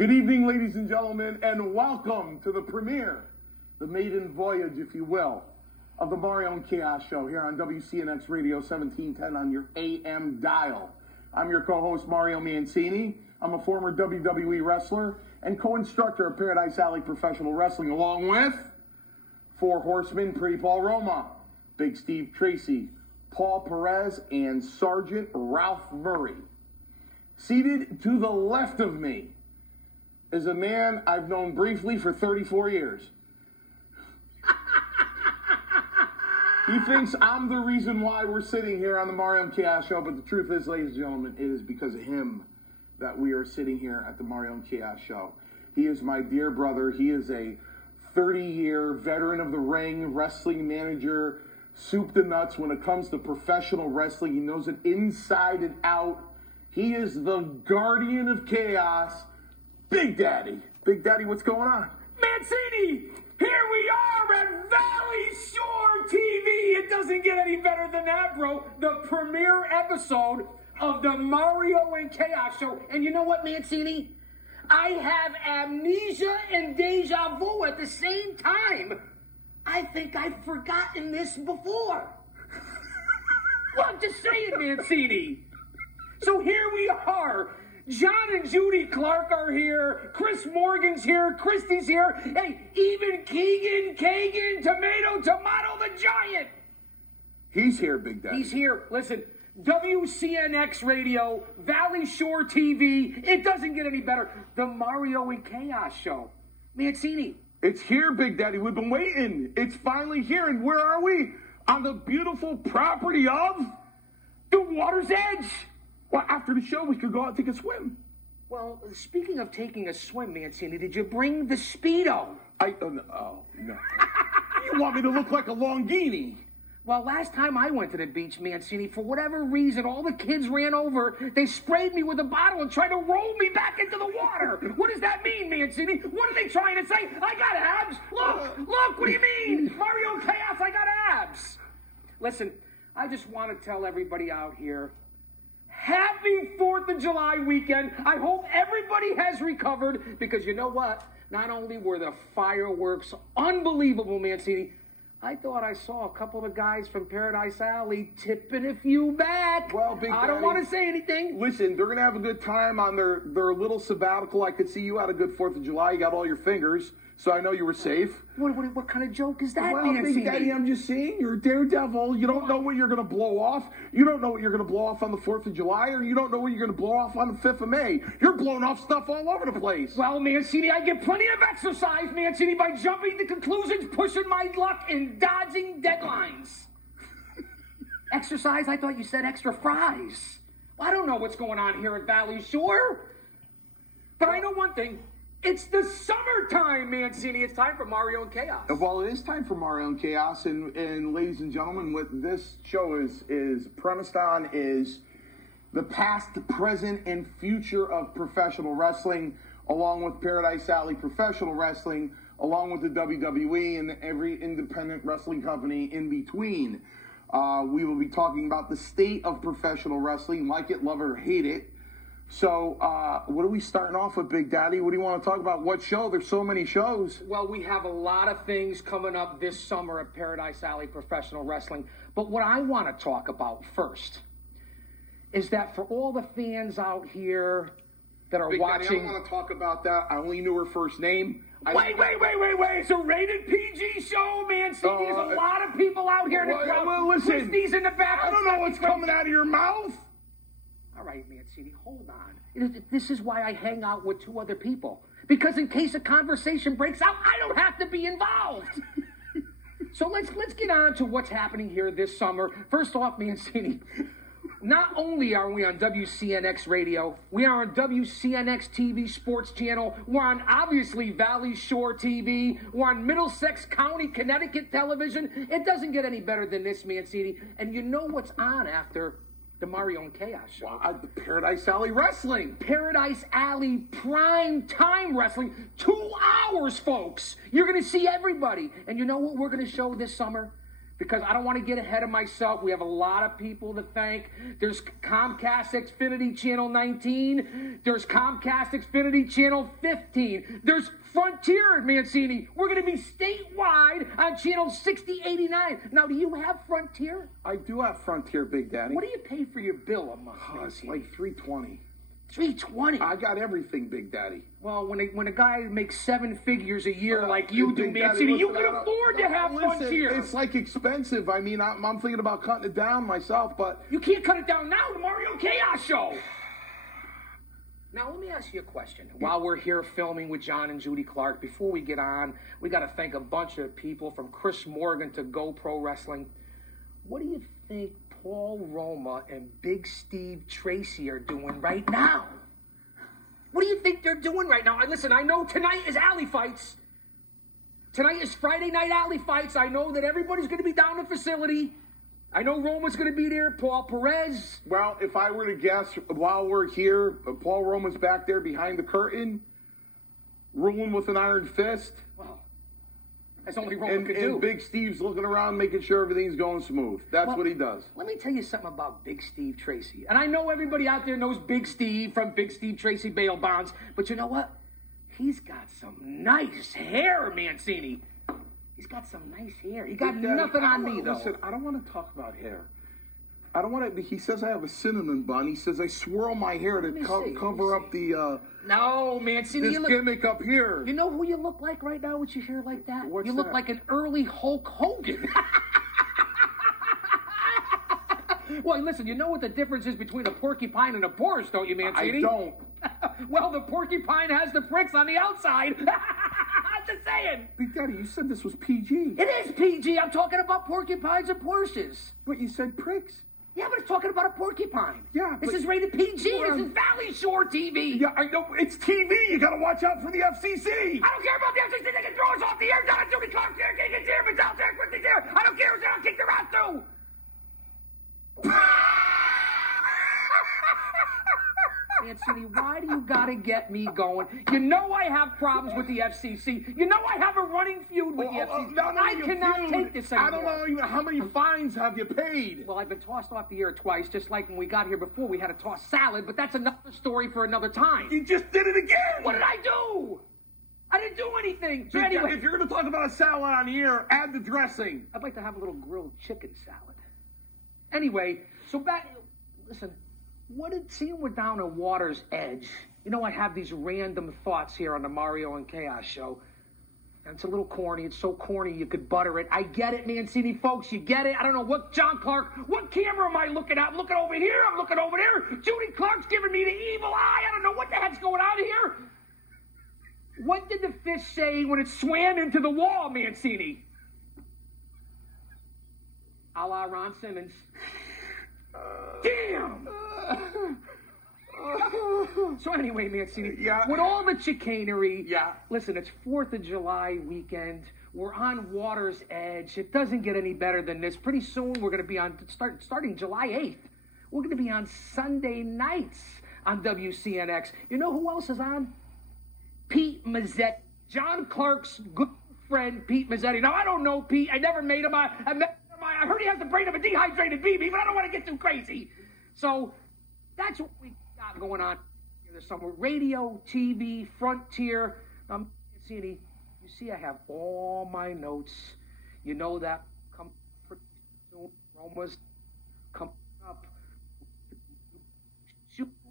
Good evening, ladies and gentlemen, and welcome to the premiere, the maiden voyage, if you will, of the Mario and Chaos Show here on WCNX Radio 1710 on your AM dial. I'm your co-host, Mario Mancini. I'm a former WWE wrestler and co-instructor of Paradise Alley Professional Wrestling, along with Four Horsemen, Pretty Paul Roma, Big Steve Tracy, Paul Perez, and Sergeant Ralph Murray. Seated to the left of me is a man I've known briefly for 34 years. He thinks I'm the reason why we're sitting here on the Mario and Chaos Show, but the truth is, ladies and gentlemen, it is because of him that we are sitting here at the Mario and Chaos Show. He is my dear brother. He is a 30-year veteran of the ring, wrestling manager, soup to nuts when it comes to professional wrestling. He knows it inside and out. He is the guardian of chaos, Big Daddy. Big Daddy, what's going on? Mancini, here we are at Valley Shore TV. It doesn't get any better than that, bro. The premiere episode of the Mario and Chaos Show. And you know what, Mancini? I have amnesia and deja vu at the same time. I think I've forgotten this before. Well, I'm just saying, Mancini. So here we are. John and Judy Clark are here. Chris Morgan's here. Christie's here. Hey, even Keegan, Kagan, Tomato the Giant. He's here, Big Daddy. He's here. Listen, WCNX Radio, Valley Shore TV. It doesn't get any better. The Mario and Chaos Show. Mancini. It's here, Big Daddy. We've been waiting. It's finally here. And where are we? On the beautiful property of The Water's Edge. Well, after the show, we could go out and take a swim. Well, speaking of taking a swim, Mancini, did you bring the Speedo? No. You want me to look like a Longini? Well, last time I went to the beach, Mancini, for whatever reason, all the kids ran over. They sprayed me with a bottle and tried to roll me back into the water. What does that mean, Mancini? What are they trying to say? I got abs. Look, what do you mean? Mario Chaos, I got abs. Listen, I just want to tell everybody out here, happy 4th of July weekend. I hope everybody has recovered because you know what? Not only were the fireworks unbelievable, Mancini, I thought I saw a couple of guys from Paradise Alley tipping a few back. Well, Big Daddy, I don't want to say anything. Listen, they're going to have a good time on their little sabbatical. I could see you had a good 4th of July. You got all your fingers, so I know you were safe. What kind of joke is that, well, Mancini? Big Daddy, I'm just saying, you're a daredevil. You don't know what you're going to blow off. You don't know what you're going to blow off on the 4th of July, or you don't know what you're going to blow off on the 5th of May. You're blowing off stuff all over the place. Well, Mancini, I get plenty of exercise, Mancini, by jumping to conclusions, pushing my luck, and dodging deadlines. Exercise? I thought you said extra fries. Well, I don't know what's going on here at Valley Shore. But I know one thing. It's the summertime, Mancini. It's time for Mario and Chaos. Well, it is time for Mario and Chaos, and ladies and gentlemen, what this show is premised on is the past, present, and future of professional wrestling, along with Paradise Alley Professional Wrestling, along with the WWE and every independent wrestling company in between. We will be talking about the state of professional wrestling, like it, love it, or hate it. So, what are we starting off with, Big Daddy? What do you want to talk about? What show? There's so many shows. Well, we have a lot of things coming up this summer at Paradise Alley Professional Wrestling. But what I want to talk about first is that for all the fans out here that are Big watching... Daddy, I don't want to talk about that. I only knew her first name. Wait. It's a rated PG show, Mancini. There's a lot of people out here in the crowd. Well, listen. Christie's in the back. I don't know what's coming out of your mouth. All right, Mancini, hold on. This is why I hang out with two other people. Because in case a conversation breaks out, I don't have to be involved. So let's get on to what's happening here this summer. First off, Mancini, not only are we on WCNX Radio, we are on WCNX TV Sports Channel. We're on, obviously, Valley Shore TV. We're on Middlesex County, Connecticut Television. It doesn't get any better than this, Mancini. And you know what's on after the Mario and Chaos Show? Paradise Alley Wrestling. Paradise Alley Prime Time Wrestling. 2 hours, folks. You're going to see everybody. And you know what we're going to show this summer? because I don't want to get ahead of myself. We have a lot of people to thank. There's Comcast Xfinity Channel 19. There's Comcast Xfinity Channel 15. There's Frontier, Mancini. We're going to be statewide on Channel 6089. Now, do you have Frontier? I do have Frontier, Big Daddy. What do you pay for your bill a month, It's like $320. $320. I got everything, Big Daddy. Well, when a guy makes 7 figures a year like you do, Big Daddy, Mancini, you listen, can afford to have Frontier. It's like expensive. I mean, I'm thinking about cutting it down myself, but You can't cut it down now. The Mario Chaos Show. Now, let me ask you a question. While we're here filming with John and Judy Clark, before we get on, we got to thank a bunch of people from Chris Morgan to Go Pro Wrestling. What do you think Paul Roma and Big Steve Tracy are doing right now? What do you think they're doing right now? Listen, I know tonight is Alley Fights. Tonight is Friday Night Alley Fights. I know that everybody's going to be down in the facility. I know Roma's going to be there, Paul Perez. well, if I were to guess, while we're here, Paul Roman's back there behind the curtain, ruling with an iron fist. Well, that's only Roma can do. And Big Steve's looking around, making sure everything's going smooth. That's what he does. Let me tell you something about Big Steve Tracy. And I know everybody out there knows Big Steve from Big Steve Tracy bail bonds. But you know what? He's got some nice hair, Mancini. He's got some nice hair. He got Big Daddy, nothing on me, though. Listen, I don't want to talk about hair. I don't want to. He says I have a cinnamon bun. He says I swirl my hair to cover up the No, Mancini, this you look... gimmick up here. You know who you look like right now with your hair like that? What's you look that? like an early Hulk Hogan. Well, listen, you know what the difference is between a porcupine and a Porsche, don't you, Mancini? I don't. Well, the porcupine has the pricks on the outside. Just saying. Big Daddy, you said this was PG. It is PG. I'm talking about porcupines and Porsches. But you said pricks. Yeah, but it's talking about a porcupine. Yeah, This but- is rated PG. Well, This is Valley Shore TV. Yeah, I know. It's TV. You got to watch out for the FCC. I don't care about the FCC. They can throw us off the air. John and Judy Clark there. Can't get there. It's out there. Quickly there. I don't care. I'll kick their ass too. Mancini, why do you gotta get me going? You know I have problems with the FCC. You know I have a running feud with the FCC. I cannot take this anymore. I don't know even how many fines have you paid. Well, I've been tossed off the air twice, just like when we got here before. We had to toss salad, but that's another story for another time. You just did it again. What did I do? I didn't do anything. So Big Daddy, anyway, if you're going to talk about a salad on the air, add the dressing. I'd like to have a little grilled chicken salad. Anyway, so back, listen, seeing we're down at Water's Edge, you know I have these random thoughts here on the Mario and Chaos Show. And it's a little corny. It's so corny you could butter it. I get it, Mancini, folks. You get it. I don't know what, John Clark, what camera am I looking at? I'm looking over here. I'm looking over there. Judy Clark's giving me the evil eye. I don't know what the heck's going on here. What did the fish say when it swam into the wall, Mancini? A la Ron Simmons. Damn! So anyway, Mancini, Yeah. with all the chicanery, Yeah. listen, it's 4th of July weekend. We're on Water's Edge. It doesn't get any better than this. Pretty soon we're going to be on, starting July 8th, we're going to be on Sunday nights on WCNX. You know who else is on? Pete Mazzetti, John Clark's good friend, Pete Mazzetti. Now, I don't know Pete. I never met him. I heard he has the brain of a dehydrated baby, but I don't want to get too crazy. So that's what we got going on. There's some radio, TV, Frontier. Mancini, you see I have all my notes. You know that. Come pretty soon. Roma's coming up. It's two-parter.